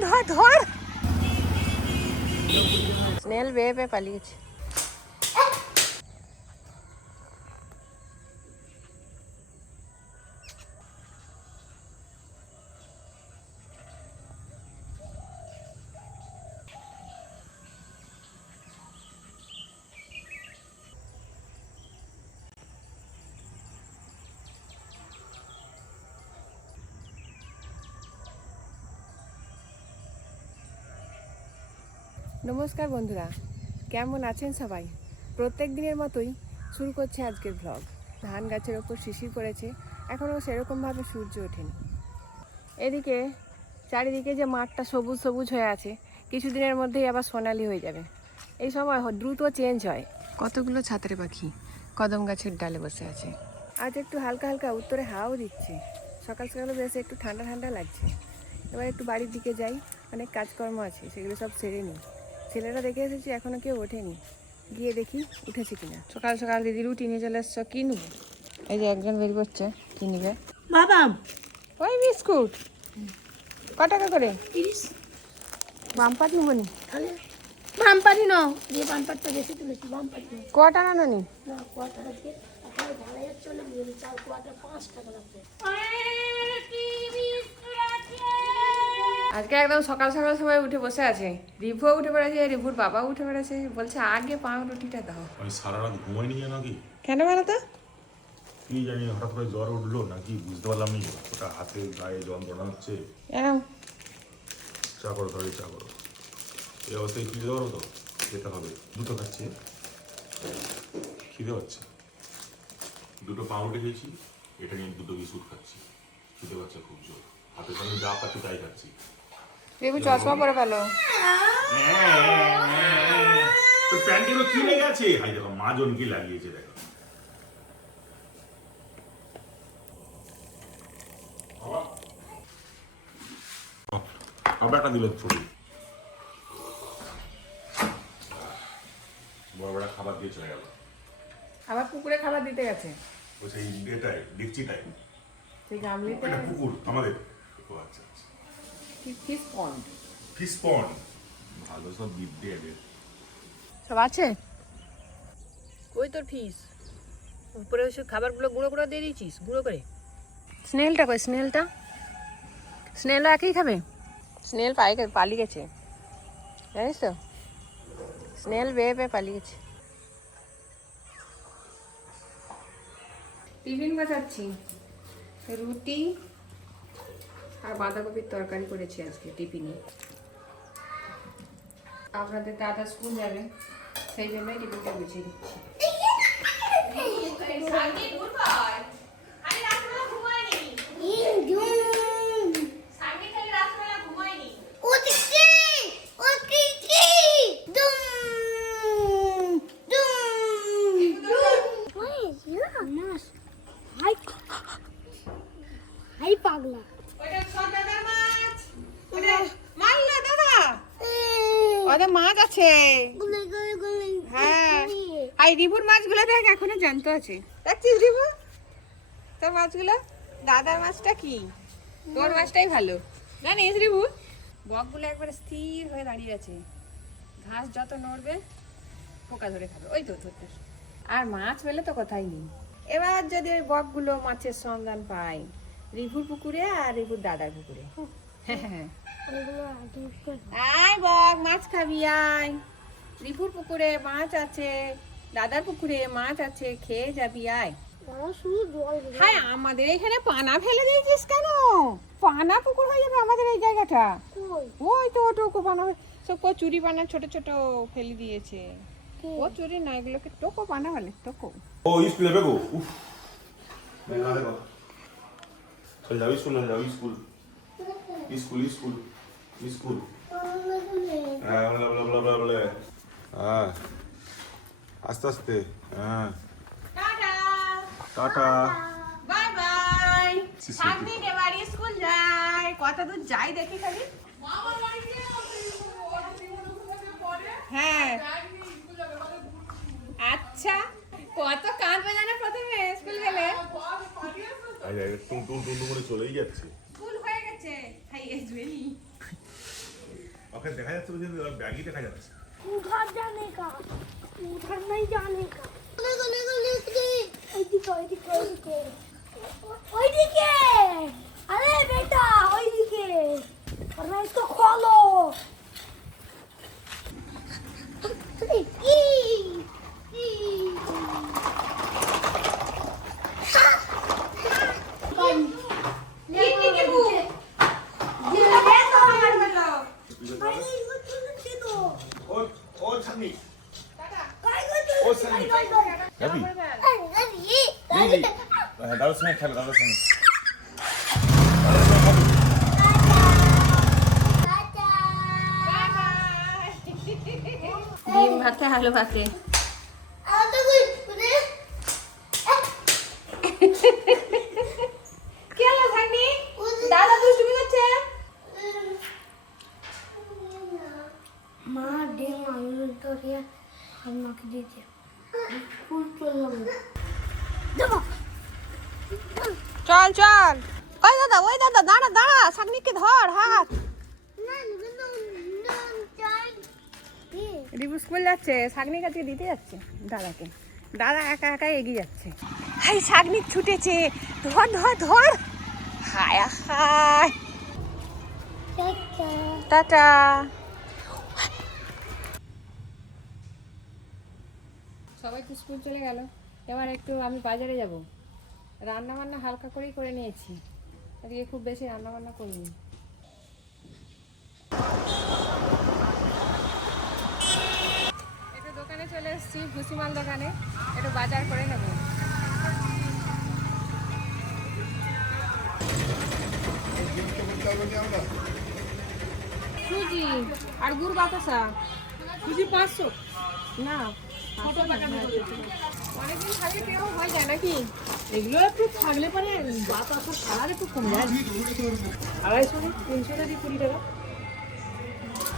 ধর ধর স্নেল বেয়ে বেয়ে পালিয়েছে নমস্কার বন্ধুরা, কেমন আছেন সবাই? প্রত্যেক দিনের মতোই শুরু করছে আজকের ব্লগ ধান গাছের ওপর শিশির পড়েছে, এখনও সেরকমভাবে সূর্য ওঠেনি। এদিকে চারিদিকে যে মাঠটা সবুজ সবুজ হয়ে আছে, কিছুদিনের মধ্যেই আবার সোনালি হয়ে যাবে। এই সময় দ্রুত চেঞ্জ হয়। কতগুলো ছাতরে পাখি কদম গাছের ডালে বসে আছে। আজ একটু হালকা হালকা উত্তরে হাওয়াও দিচ্ছে। সকাল সকালে বেশ একটু ঠান্ডা ঠান্ডা লাগছে। এবার একটু বাড়ির দিকে যাই, অনেক কাজকর্ম আছে, সেগুলো সব সেরে নিই। ছেলেরা দেখে এসেছি এখনও কেউ ওঠেনি। গিয়ে দেখি উঠেছে কিনা। সকাল সকাল দিদি রুটি নিয়ে চলে এসছো কি নেব? এই যে একজন বের করছে কি নিবে? বাদাম ওই বিস্কুট। ক টাকা করে? তিরিশ। বাম্পার নিবো নি তাহলে বাম্পারি নাও। যে বাম্পারটা বেশি তুলেছি বাম্পারি কটা না নি না না মেরে চাল কোয়াটার পাঁচ টাকা লাগবে। আজকে একদম সকাল সকাল সবাই উঠে বসে আছে। রিভুও উঠে পড়েছে রিভুর বাবাও উঠে পড়েছে। বলছে আগে পাউরুটিটা দাও। আমি সারা রাত ঘুমাইনি নাকি? কেন বলো তো? কি জানি হঠাৎ করে জ্বর উঠল নাকি বুঝতে পারলাম নি। ওটা হাতে গায়ে যন্ত্রণা হচ্ছে। কেন? চা করো তাহলে চা করো। এই অবস্থায় কি পারো তো? যেতে হবে। দুটো খাচ্ছি। খিদে পাচ্ছে। দুটো পাউরুটি খেয়েছি এটা নিয়ে দুটো বিস্কুট খাচ্ছি। খিদে পাচ্ছে খুব জোর। হাতে সঙ্গে যা পাচ্ছি তাই খাচ্ছি। রিভু চশমা পরে পেল তো প্যান্টগুলো কি লেগে আছে হাই দেখো মাজন কি লাগিয়েছে দেখো। বাবা দিল ছবি। বড় বড় খাবার দিয়ে চলে গেল। আবার পুকুরে খাবার দিতে গেছে। ও সেই ডেটাই ডেকচিটাই সেই গামলিতে। পুকুর আমাদের। ও আচ্ছা আচ্ছা। ফিস পন্ড ফিস পন্ড ভালো সব বিদ্যে এদের সব আছে? ওই তোর ফিস উপরে ওই সব খাবারগুলো গুঁড়ো গুঁড়ো দিয়ে দিয়েছিস গুঁড়ো করে। স্নেলটা কই স্নেলটা? স্নেলও একই খাবে? স্নেল পাই পালিয়ে গেছে। জানিস তো? স্নেল বেয়ে বেয়ে পালিয়ে গেছে। টিফিন বাজাচ্ছি। রুটি আর বাঁধাকপির তরকারি করেছি আজকে টিফিনে আপনাদের দাদা স্কুল যাবে সেই জন্যই টিফিনটা বুঝিয়ে দিচ্ছি হাই পাগলা ওদের মাছ আছে হ্যাঁ আর রিভুর মাছগুলো দেখ জ্যান্ত আছে দেখছিস রিভু তোর মাছগুলো? দাদার মাছটা কি? তোর মাছটাই ভালো। জানিস রিভু বকগুলো একবারে স্থির হয়ে দাঁড়িয়ে আছে। ঘাস যত নড়বে পোকা ধরে খাবে। ওই তো ধরতে। আর মাছ পেলে তো কথাই নেই। এবার যদি ওই বকগুলো মাছের সন্ধান পায় রিভুর পুকুরে আর রিভুর দাদার পুকুরে। আয় বক মাছ খাবি আয়। রিপুর পুকুরে মাছ আছে। দাদার পুকুরে মাছ আছে খেয়ে যাবি আয়। জল আমাদের এখানে পানা ফেলে দিয়েছিস কেন? পানা পুকুর হয়ে যাবে আমাদের এই জায়গাটা। ওই তো ওটুকু পানা সব কচুরি পানা ছোট ছোট ফেলে দিয়েছে। কে? ও না এগুলোকে টোকো পানা বলে টোকো। ও স্কুল যাবে গো উফ চল যাও স্কুল না যাও স্কুল? School school school. হ্যাঁ বলে বলে বলে বলে বলে। হ্যাঁ। আস্তে আস্তে হ্যাঁ। বাই এবার কত দূর যাই দেখি খালি। হ্যাঁ। আচ্ছা। কত প্রথমে স্কুল গেলে? করে চলেই যাচ্ছে। ওকে দেখা যাচ্ছে ব্যাগই দেখা যাচ্ছে। Bukan. ডিম ভাতে আলু ভাতে। কি হলো সানি? দাদা দুষ্টুমি করছে? মা ডিম আলু তরিয়া আমাকে দিয়েছে। ফুল তুললাম। চল চল। ওই দাদা ওই দাদা দাঁড়া দাঁড়া সাগনিকে ধর হাত রিবু স্কুল যাচ্ছে শাগনির কাছে দিতে যাচ্ছে দাদাকে। দাদা একা একা এগিয়ে যাচ্ছে। হাই শাগনি ছুটেছে। ধর ধর ধর। হায় হায়। টাটা। সবাই তো স্কুল চলে গেল। এবার একটু আমি বাজারে যাব। রান্না বান্না হালকা করেই করে নিয়েছি। আজকে খুব বেশি রান্না বান্না করিনি একটু দোকানে চলে এসেছি ভুসিমাল দোকানে। একটু বাজার করে নেব। সুজি আর গুড় বাতাসা। সুজি পাঁচশো? না অনেকদিন থাকলে কেউ হয়ে যায় নাকি? এগুলো একটু থাকলে পরে বাতাসা সারার একটু কমে যায় আড়াইশো তিনশো টাকা কুড়ি টাকা?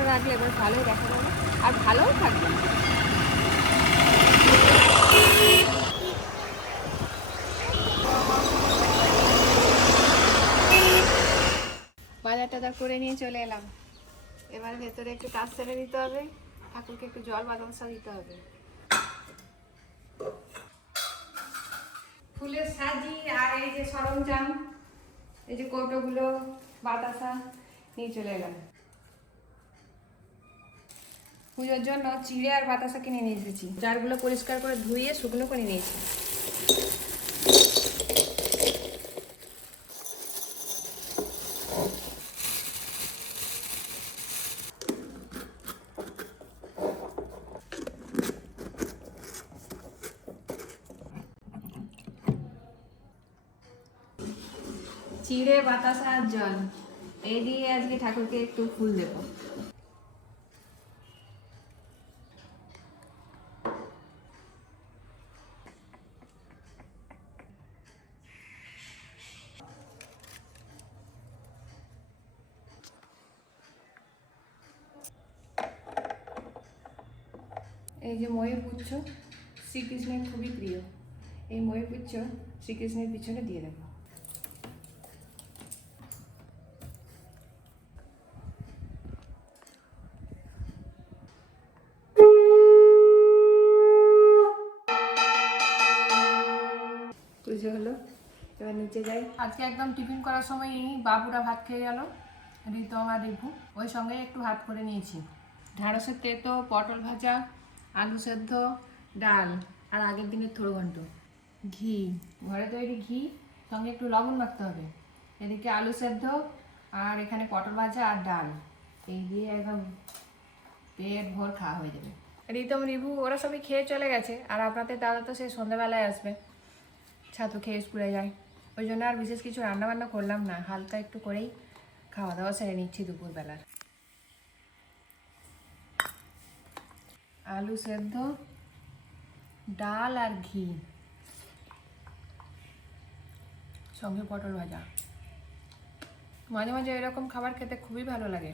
জিনিসপত্র রাখলে এবার ভালোই দেখা যাবে আর ভালোও থাকবে বাজার টাজার করে নিয়ে চলে এলাম। এবার ভেতরে একটু কাজ ছেড়ে দিতে হবে। ঠাকুরকে একটু জল বাতাসা দিতে হবে। ফুলের সাজি আর এই যে সরঞ্জাম, এই যে কৌটোগুলো, বাতাসা নিয়ে চলে এলাম। পুজোর জন্য চিড়ে আর বাতাসা কিনে নিয়ে এসেছি। জারগুলো পরিষ্কার করে ধুয়ে শুকনো করে নিয়েছি। চিড়ে, বাতাসা আর জল। এই দিয়ে আজকে ঠাকুরকে একটু ফুল দেব এই যে ময়ূরপুচ্ছ শ্রীকৃষ্ণের খুবই প্রিয়। এই ময়ূর ময়ূরপুচ্ছ শ্রীকৃষ্ণের পিছনে দিয়ে দেবো। পুজো হলো এবার নিচে যাই। আজকে একদম টিফিন করার সময় বাবুরা ভাত খেয়ে গেল, রিতম আর রিভু ওই সঙ্গে একটু ভাত করে নিয়েছি। ঢ্যাঁড়সের তেতো পটল ভাজা আলু সেদ্ধ, ডাল, আর আগের দিনের থোড়ো ঘন্ট। ঘি, ঘরে তৈরি ঘি, সঙ্গে একটু লবণ মাখতে হবে। এদিকে আলু সেদ্ধ, আর এখানে পটল ভাজা আর ডাল। এই দিয়ে একদম পেট ভোর খাওয়া হয়ে যাবে। রিতম, রিভু, ওরা সবাই খেয়ে চলে গেছে, আর আপনাদের দাদা তো সেই সন্ধ্যাবেলায় আসবে। ছাতু খেয়ে স্কুলে যায়। ওই জন্য আর বিশেষ কিছু রান্না বান্না করলাম না, হালকা একটু করেই খাওয়া দাওয়া সেরে নিচ্ছি দুপুরবেলার। আলু সেদ্ধ ডাল আর ঘি। সঙ্গে পটল ভাজা। মাঝে মাঝে এরকম খাবার খেতে খুবই ভালো লাগে।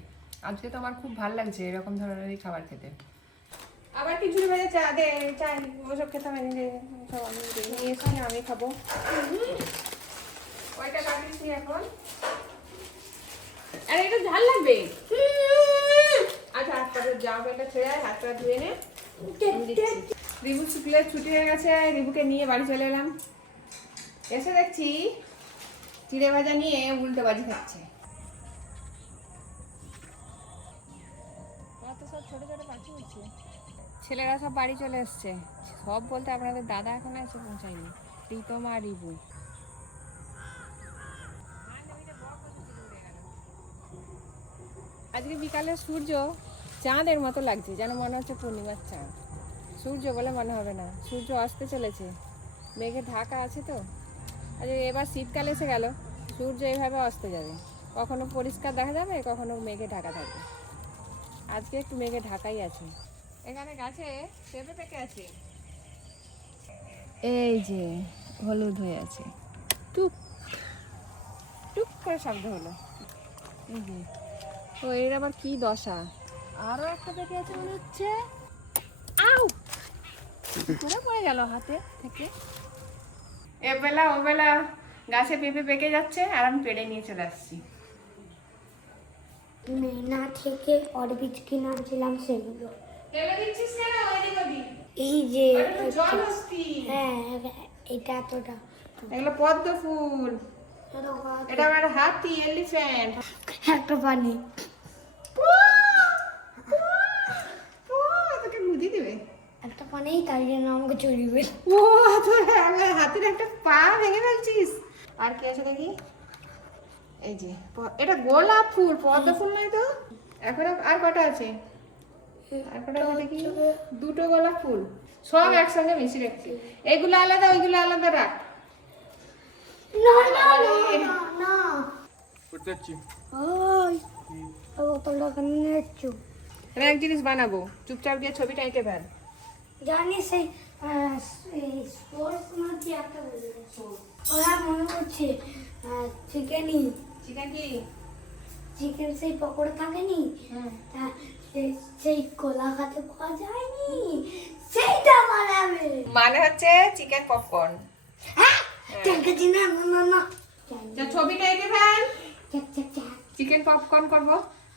আজকে তো আমার খুব ভালো লাগছে এরকম ধরনেরই খাবার খেতে। আবার খিচুড়ি ভাজা চা দে চা ওসব খেতে যে সব আমি নিয়ে এসে আমি খাব। ওইটা কাটিস এখন? আরে এটা ঝাল লাগবে। আচ্ছা হাত পাটা জামা প্যান্টটা ছেড়ে হাত পা ধুয়ে নে। রিবু স্কুলে ছুটি হয়ে গেছে রিবুকে নিয়ে বাড়ি চলে এলাম। এসে দেখছি চিড়ে ভাজা নিয়ে উল্টো বাজি খাচ্ছে। সব ছোট ছোট পাখি উঠছে ছেলেরা সব বাড়ি চলে এসছে। সব বলতে আপনাদের দাদা এখন এসে পৌঁছায়নি প্রীতম আর রিবু। আজকে বিকালে সূর্য চাঁদের মতো লাগছে, যেন মনে হচ্ছে পূর্ণিমার চাঁদ। সূর্য বলে মনে হবে না। সূর্য আসতে চলেছে। মেঘে ঢাকা আছে তো? আজ এবার শীতকাল এসে গেল। সূর্য এভাবে আসতে যাবে। কখনো পরিষ্কার দেখা যাবে, কখনো মেঘে ঢাকা থাকবে। আজকে একটু মেঘে ঢাকাই আছে। এখানে গাছে পেঁপে পেকে আছে। এই যে, হলুদ হয়ে আছে। টুক টুক করে শব্দ হলো। এই যে। তো এর আবার কি দশা? আরও একটা পেকে আছে মনে হচ্ছে। আউ! পুরো পড়ে গেল হাতে থেকে। এবেলা ওবেলা গাছে পেঁপে পেকে যাচ্ছে আর আমি পেড়ে নিয়ে চলে আসছি। মেনা থেকে অরবিট কিনে? আনছিলাম সেগুলো এই যে হস্তি হ্যাঁ এটা এতটা। এগুলো পদ্ম ফুল। এটা আমার হাতি এলিফ্যান্ট একটা পানি। পানিই তাই জন্য আমাকে চড়িবে ও তোর হাতের একটা পা ভেঙে ফেলছিস। আর কি আছে দেখি? এই যে এটা গোলাপ ফুল পদ্ম ফুল নয় তো? এখন আর কটা আছে? আর কটা আছে দেখি? দুটো গোলাপ ফুল। সব একসঙ্গে মিশিয়ে রেখেছি। এগুলো আলাদা ওইগুলো আলাদা রাখ। না না না, না না। ওই ও বোতলটা কেন নিচ্ছু এক জিনিস বানাবো। চুপচাপ গিয়ে ছবিটা এঁকে ফেল। জানি সেই স্পোর্টস মাঝে একটা ওরা মনে করছে চিকেনই চিকেন কি? চিকেন সেই পকোড়া থাকেনি? সেই কোলা খাতে পাওয়া যায়নি? সেইটা বানাবে। মানে হচ্ছে চিকেন পপকর্ন হ্যাঁ? দেখেছি না না না না। যা ছবিটা এঁকে ফেল। চাক চাক চাক চিকেন পপকর্ন করব।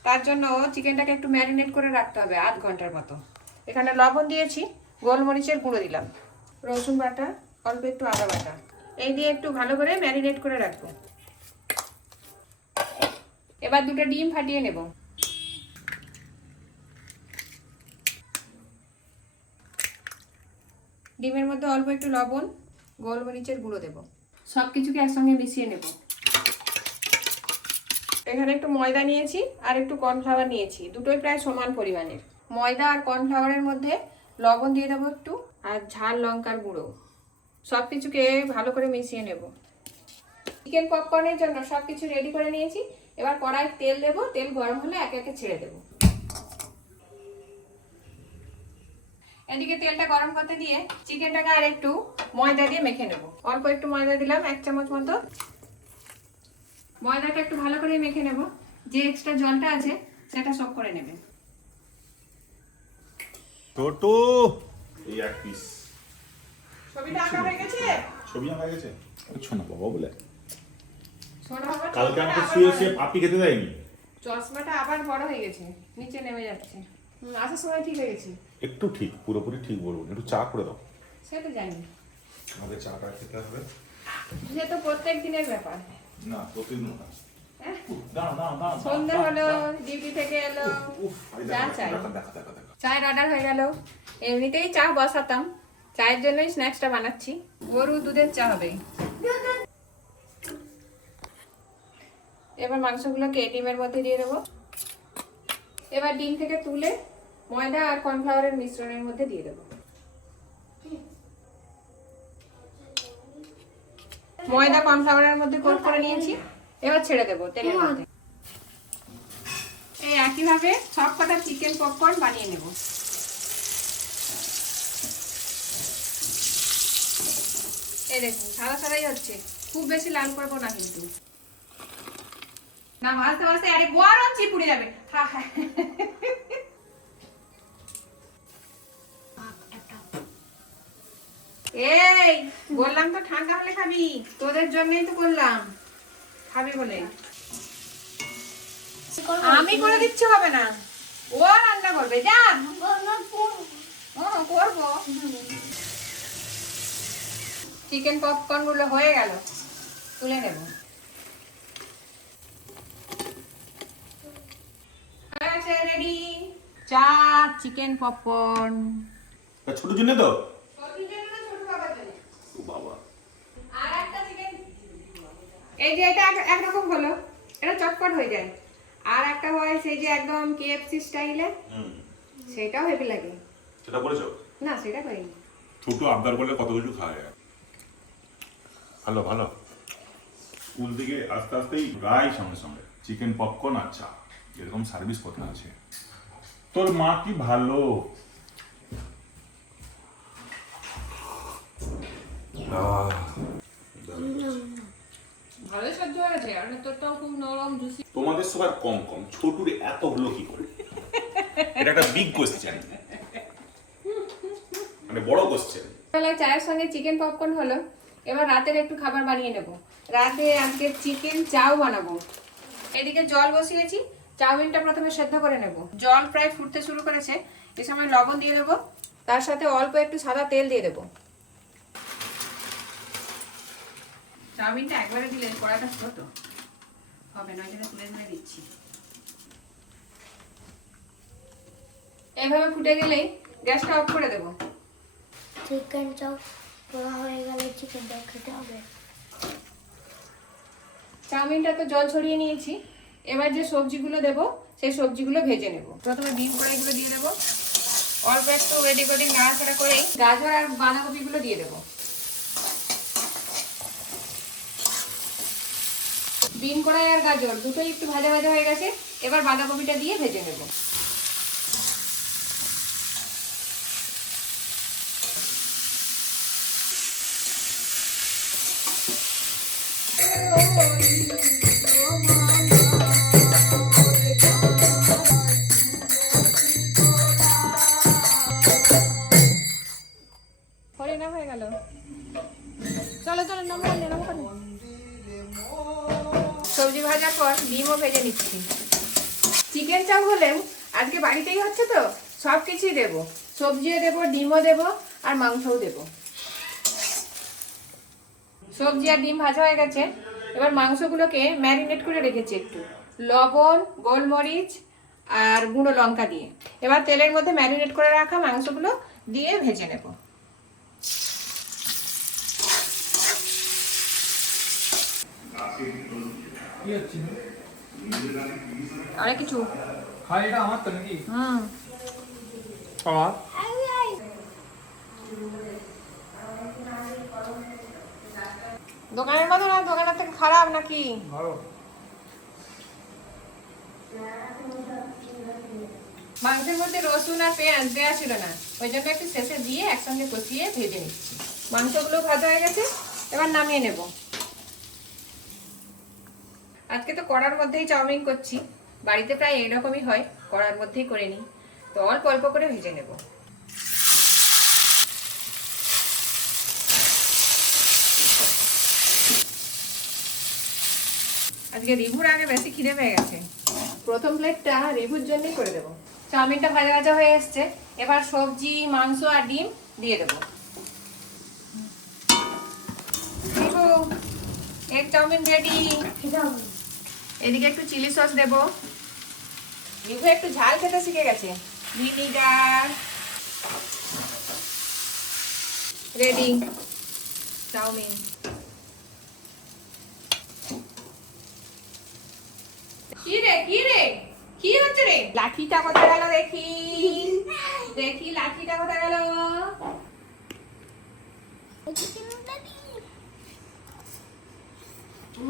তার জন্য চিকেনটাকে একটু ম্যারিনেট করে রাখতে হবে আধ ঘণ্টার মতো। এখানে লবণ দিয়েছি। গোলমরিচের গুঁড়ো দিলাম। রসুন বাটা অল্প একটু আদা বাটা। এই দিয়ে একটু ভালো করে ম্যারিনেট করে রাখব। এবার দুটো ডিম ফাটিয়ে নেব। ডিমের মধ্যে অল্প একটু লবণ গোলমরিচের গুঁড়ো দেব। সব কিছুকে একসঙ্গে মিশিয়ে নেব। এখানে একটু ময়দা নিয়েছি আর একটু কর্নফ্লাওয়ার নিয়েছি। দুটোই প্রায় সমান পরিমাণের। ময়দা আর কর্নফ্লাওয়ারের মধ্যে লবণ দিয়ে দেবো একটু। আর ঝাল লঙ্কার গুঁড়ো। সব কিছুকে ভালো করে মিশিয়ে নেব। চিকেন পপকর্নের জন্য সব কিছু রেডি করে নিয়েছি। এবার কড়াই তেল দেবো। তেল গরম হলে একে একে ছেড়ে দেবো। এদিকে তেলটা গরম করতে দিয়ে চিকেনটাকে আর একটু ময়দা দিয়ে মেখে নেব। অল্প একটু ময়দা দিলাম, এক চামচ মতো। ময়দাটা একটু ভালো করে মেখে নেব। যে এক্সট্রা জলটা আছে, সেটা সব করে নেবে। টোটো। এই এক পিস ছবিটা আঁকা হয়ে গেছে? ছবি আঁকা গেছে? না বাবা বলে। কালকে চশমাটা আমাকে আবার শুয়ে শুয়ে পাপি খেতে দেয়নি। চশমাটা আবার বড় হয়ে গেছে নিচে নেমে যাচ্ছে। আসার সময় ঠিক হয়ে গেছে। একটু ঠিক পুরোপুরি ঠিক বলব একটু চা করে দাও। সে তো জানি। আমাদের চাটা খেতে হবে। সে তো প্রত্যেক দিনের ব্যাপার। না প্রতিদিন না। হ্যাঁ? সন্ধ্যে হলো ডিউটি থেকে এলো। চা চাই। চায়ের অর্ডার হয়ে গেল। এমনিতেই চা বসাতাম। চায়ের জন্যই স্ন্যাক্সটা বানাচ্ছি। গরু দুধের চা হবে। এবার মাংসগুলোকে ডিমের মধ্যে দিয়ে দেবো। এবার ডিম থেকে তুলে ময়দা আর কর্নফ্লাওয়ারের মিশ্রণের মধ্যে দিয়ে দেবো। ময়দা, কর্নফ্লাওয়ারের মধ্যে কোট করে নিয়েছি। এবার ছেড়ে দেবো তেলের মধ্যে। এই একইভাবে সব কটা চিকেন পপকর্ন বানিয়ে নেব। এই দেখুন, সাদা সাদাই হচ্ছে। খুব বেশি লাল করব না কিন্তু। না ভাজতে ভাজতে আরে গরম চিপুড়ে যাবে। হা হা। এই, বললাম তো ঠান্ডা হলে খাবি। তোদের জন্যই তো করলাম। খাবি বলে। আমি করে দিচ্ছি হবে না। ও রান্না করবে যা। করব। চিকেন পপকর্নগুলো হয়ে গেল তুলে নেব। রেডি চা চিকেন পপকর্ন ছোট জন্য তো? ছোট জন্য না ছোট বাবার জন্য? ও বাবা। আর একটা চিকেন এই যে এটা একরকম হলো। এটা চটপট হয়ে যায়। আর একটা হয় সেই যে একদম কেএফসি স্টাইলে হুম। সেটাও হেভি লাগে। সেটা করেছ? না সেটা করিনি। ছোট আবদার করলে কত কিছু খাওয়া যায় ভালো ভালো। স্কুল থেকে আস্তে আস্তেই প্রায় সঙ্গে সঙ্গে। চিকেন পপকর্ন আর চা এরকম সার্ভিস কোথায় আছে। তোর মা কি ভালো? আহ, ভালোই সহ্য হয়েছে আর তোরটাও খুব নরম জুসি তোমাদের সবার কম কম ছোটুরে এত হলো কি করে? এটা একটা বিগ কোশ্চেন মানে বড় কোশ্চেন বেলায় চায়ের সঙ্গে চিকেন পপকর্ন হলো। এবার রাতের একটু খাবার বানিয়ে নেব। রাতে আজকে চিকেন চাও বানাবো। এদিকে জল বসিয়েছি চাউমিনটা প্রথমে সেদ্ধ করে নেব। জল প্রায় ফুটতে শুরু করেছে এই সময় লবণ দিয়ে দেবো। তার সাথে অল্প একটু সাদা তেল দিয়ে দেবো। চাউমিনটা একবারে দিলে কড়াটা ছোট। হবে না ওই জন্য তুলে তুলে দিচ্ছি। এইভাবে ফুটে গেলেই গ্যাসটা অফ করে দেবো। চিকেন চাপ করা হয়ে গেলে চিকেনটা খেতে হবে। চাউমিনটা তো জল ছড়িয়ে নিয়েছি। এবার যে সবজিগুলো দেবো সেই সবজিগুলো ভেজে নেব। প্রথমে ডিম কড়াইগুলো দিয়ে দেবো। অল্প একটু রেডি করে নাড়াচাড়া করেই গাজর আর বাঁধাকপিগুলো দিয়ে দেবো। ডিম কড়াই আর গাজর, দুটোই একটু ভাজা ভাজা হয়ে গেছে, এবার বাঁধাকপিটা দিয়ে ভেজে নেব। হয়ে গেল? চলো চলো নামো নামো। সবজি ভাজার পর ডিমও ভেজে নিচ্ছি। চিকেন চাপ হলেও আজকে বাড়িতেই হচ্ছে তো সব কিছুই দেবো। সবজিও দেবো, ডিমও দেবো, আর মাংসও দেবো। সবজি আর ডিম ভাজা হয়ে গেছে। এবার মাংসগুলোকে ম্যারিনেট করে রেখেছি একটু। লবণ, গোলমরিচ আর গুঁড়ো লঙ্কা দিয়ে। এবার তেলের মধ্যে ম্যারিনেট করে রাখা মাংসগুলো দিয়ে ভেজে নেব। কি হচ্ছে? অনেক কিছু। খাই এটা আমার তো নাকি? হুম। খাওয়া দোকানের মতো না দোকানের থেকে খারাপ নাকি? ভালো। মাংসের মধ্যে রসুন আর পেঁয়াজ দেওয়া ছিল না। ওই জন্য একটু শেষে দিয়ে একসঙ্গে কষিয়ে ভেজে নিচ্ছি। মাংসগুলো ভাজা হয়ে গেছে এবার নামিয়ে নেব। আজকে তো কড়ার মধ্যেই চাউমিন করছি। বাড়িতে প্রায় এরকমই হয় কড়ার মধ্যেই করে নিই। তো অল্প অল্প করে ভেজে নেব। আজকে রিভুর আগে বেশি খিদে পেয়ে গেছে। প্রথম প্লেটটা রিভুর জন্যই করে দেবো। চাউমিনটা ভাজা ভাজা হয়ে এসছে। এবার সবজি, মাংস আর ডিম দিয়ে দেবো। রিভু এক চাউমিন রেডি এদিকে একটু চিলি সস দেব। রিভু একটু ঝাল খেতে শিখে গেছে। ভিনিগার। Ready chow mein. রে কি রে? কি হচ্ছে রে? লাঠিটা কোথায় গেল দেখি। দেখি লাঠিটা কোথায় গেল। হুম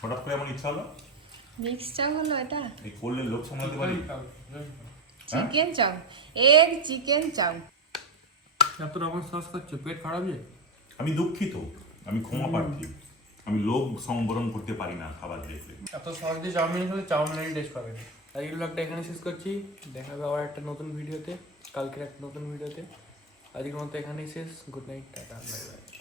হঠাৎ করে এমন ইচ্ছা হলো? মিক্স হলো এটা। এই করলে লোক সামলাতে পারি? Chicken chow egg chicken chow এত রকম সস খাচ্ছ পেট খারাপ যে? আমি দুঃখিত আমি ক্ষমা প্রার্থী। আমি লোক সংবরণ করতে পারি না খাবার দেখলে। এত সস দিয়ে চাউমিন খেলে চাউমিনেরই টেস্ট পাবে। আজকের ব্লগটা এখানে শেষ করছি। দেখা হবে আবার একটা নতুন ভিডিওতে কালকের একটা নতুন ভিডিওতে আজকের মতো এখানেই শেষ। Good night tata bye bye